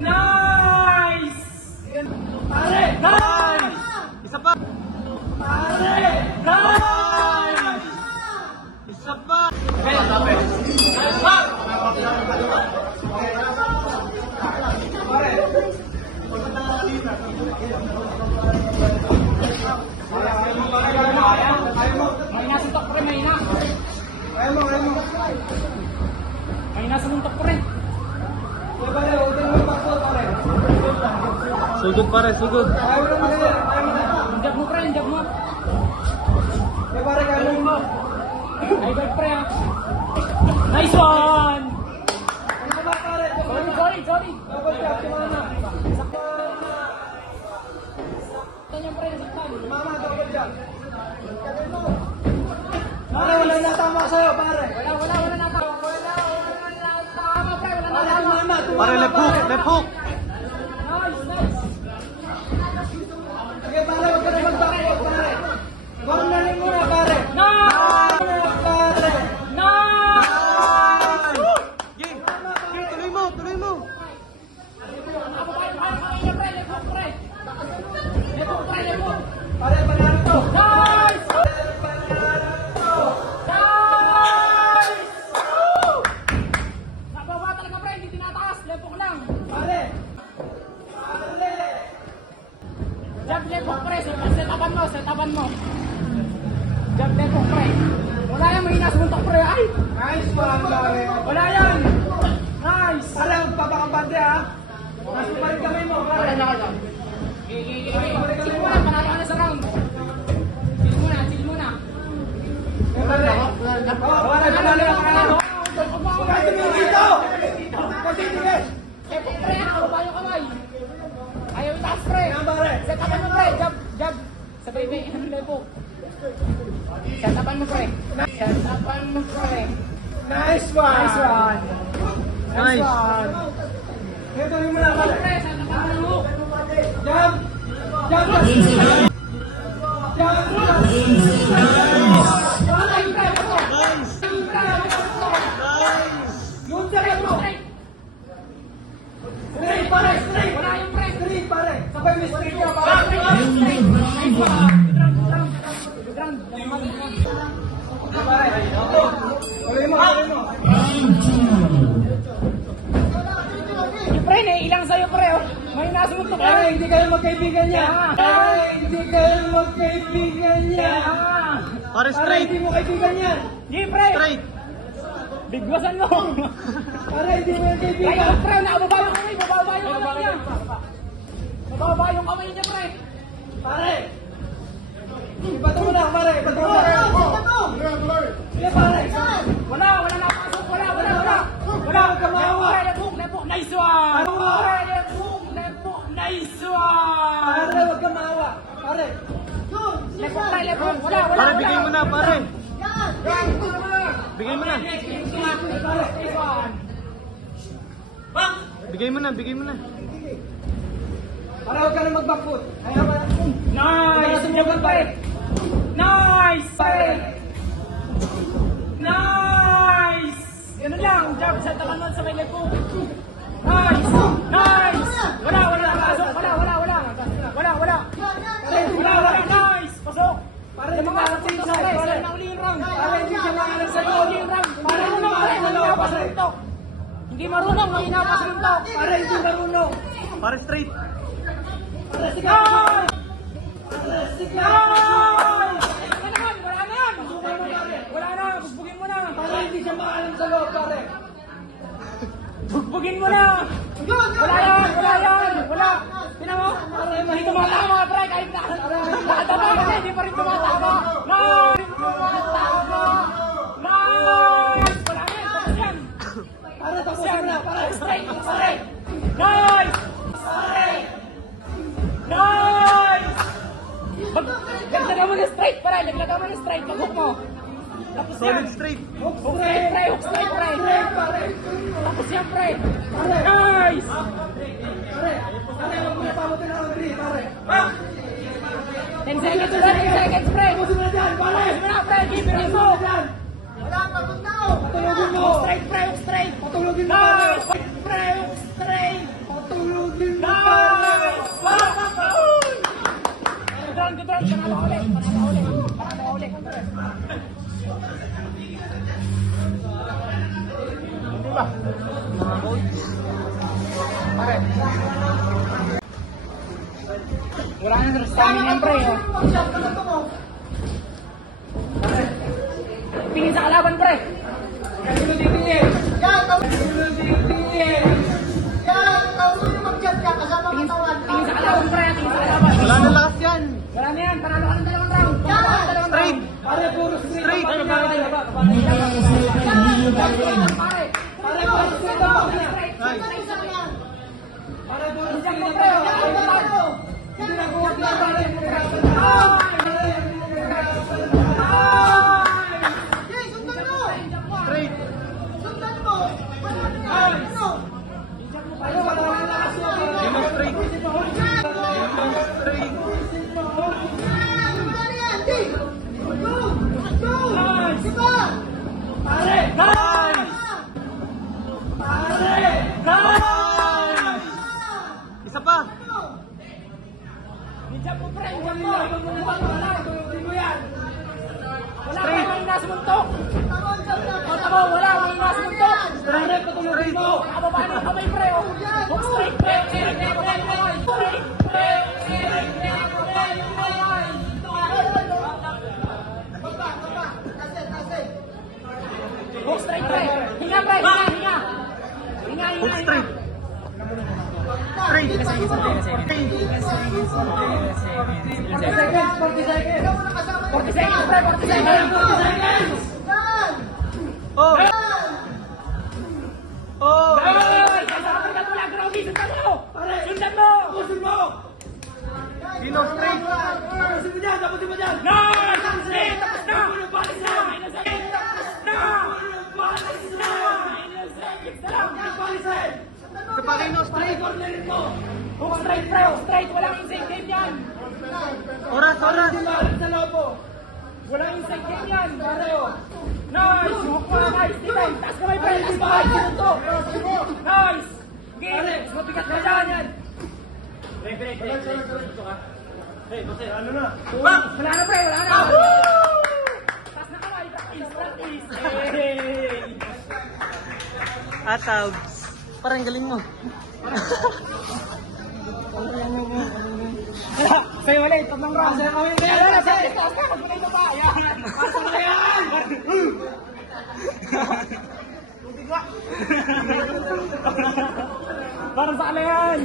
Nice! Pare! Nice! Isa pa! Pare! Nice! Isa pa! Nice pa! May nasuntok ko rin, may na. May nasuntok ko rin. Sugod pare, sugod. Jab mo, pre, jab mo. Ay, bad pre, ah. Nice one! Sorry. Saktan niya, pre, saktan. Pare, wala na tama sa'yo, pare. Wala na tama. Tama, pre, wala na tama. Pare, left hook, left hook. Nice. Sige, pare, huwag ka na mag-backward, pare. Huwag na rin muna, pare. Nice! Pare. Nice! Game, tuloy mo. Pare, panalo to. Nice! Nababa talaga, pre, hindi tinataas, lepok lang. Pare. Jab lepok, pre, setapan mo. Jab lepok, pre. Wala yan, may inasuntok, pre. Ay! Nice one, pare. Wala yan! Nice! Pare, papakabante, ha. Nasa palit kamay mo, pare. Sige muna, panalo ka na sa round. Sige muna. Pare. Pare, panalo na, panalo. Kahit tumingin dito. Continuous. Lepok, pre, nakababa yung kamay. Ayaw itaas, pre. Yan, pare. Setapan mo, pre. Jab. Sabay may lepok. Setapan mo, pre. Nice one. Nice one. Nice. Ngayon, tuloy mo na, pare. Pre, setapan mo. Jump. Jump. Patay, pre. Yun sa mo. Straight, pare. Straight. Wala yung pre. Straight, pare. Sabay may straight ka, pare. Nice one. Pare. Tuloy mo. Pre, naiilang sa'yo, pre. Oh. May nasuntok, Pare, pre. hindi kayo magkaibigan niya. Pare, hindi kayo magkaibigan niya. Pare, Pare, straight. hindi mo kaibigan yan. Hindi, pre. Straight. Bigwasan mo. Pare, hindi mo yan Kaya, kaibigan. pre, nakababa yung kamay. Bababa yung kamay niya. Bababa yung kamay niya, pre. Pare. Ibato mo na, pare. Ibato mo na. Sige, pare. Wala na pasok. Wala. Huwag ka maawa. Pre, lepok. Nice one. Pre, lepok. Nice one. Pare, huwag ka maawa. Pare. Lepok. Wala. Pare, bigay mo na, pare. Bigay mo na. Nice one. Bigay mo na. Pare, huwag ka na mag-backfoot. Kaya pala. Nice! Jab, pre! Nice! Pre! Nice! Ganun lang, jab sa talangan sa may lepo. Nice! Wala na pasok. Wala. Nice! Pasok! Pare, hindi ka alam sa'yo. Pare, Na uli yung round. pare, hindi ka maalam sa'yo. Uli yung round. Marunong, pre! Nangyayapasuntok. Hindi marunong, nangyayapasuntok. Pare, hindi marunong. Pare, straight. Pare, sige. Nice! Pare, sige. Nice! Wala na, bugbugin mo na. Pare, hindi siya maalam sa loob, pare. Bugbugin mo na. Wala yan. Tingnan mo. Hindi tumatama, pre. Kahit nakatama kasi, hindi pa rin tumatama. Nice! Wala yan. Pare, tapusin mo na, pare. Straight. Nice! Laglagan mo na straight, pare. Laglagan mo na straight. Pag-hook mo. Tapos yan. Solid straight. Hook straight, pre. Pare. Tapos yan, pre. Pare. Nice! Pare, huwag mo na pamutin ang Audrey, pare. 10 seconds, 10 seconds, pre. Tapusin mo na dyan, pare. Tapos mo na, pre. Keep it in mo. Wala, pagod na ako. Patulogin mo. Straight, Di ba? Pare. Wala na sa stamina yan, pre. Oh. Tingin sa kalaban, pre. Sino titingin? Sino titingin? Tingin sa kalaban, pre. Tingin sa kalaban. Wala na lakas yan. Wala na yan. Panalo ka ng dalawang round. Dalawang Straight. round. Pare, puro straight. Straight. Pare, Pare. pare, puro straight ako na. Nice. Pare, puro Diyan straight mo, ako pre. na. Hindi na kuha na, pare. Straight. Pare, wala na lakas yun. Hindi mo straight. Straight. Pare! Nice! Pare! Nice! Isa pa. Diyan mo, pre. Diyan mo. Laban mo na wala. Tuloy mo yan. Wala ka yung nasa muntok. Kota mo, wala ka yung nasa muntok. Pare, patulogin mo. Nakababa na yung kamay, pre. Oh. Hook straight, pre. Straight, pre. Straight, pre. Hook straight, pre. Hinga, pre. Hinga, hinga. Hinga, hinga, Hook hinga. straight. Straight. 40 seconds, 40 seconds. 40 seconds, pre. 40 Pare, seconds. 40 seconds. Oh. Oh. Ay! Sundan mo lang, Grabe. Sundan mo. Sundan mo. Tapusin mo. Sino straight? Tapusin mo dyan, tapusin mo dyan. Nice! Straight! Tapos na! Balis na! Tapos na! Balis na! Seconds na lang! Palisin. Isa pa kayo, straight. Cornerin mo. Hook straight, pre. Hook straight. Walang inside game yan. Oras, oras. Hindi maalit sa lobo. Walang inside game yan. Pare, oh. Nice! Hook mo. Nice! Defense. Taas kamay, pre. Taas kamay. Sinunto. Nice! Game. Mabigat ka dyan yan. Wala na, pre. Wala na. Taas na kamay. Practice. Practice. Hey! Atabs. Parang galing mo. Sa'yo ulit. Tatlong round. Kasi kami kaya Ayan, kasi. taas ka. Magpunay na ba? Ayan. Pasok na yan. Parang sa alayan.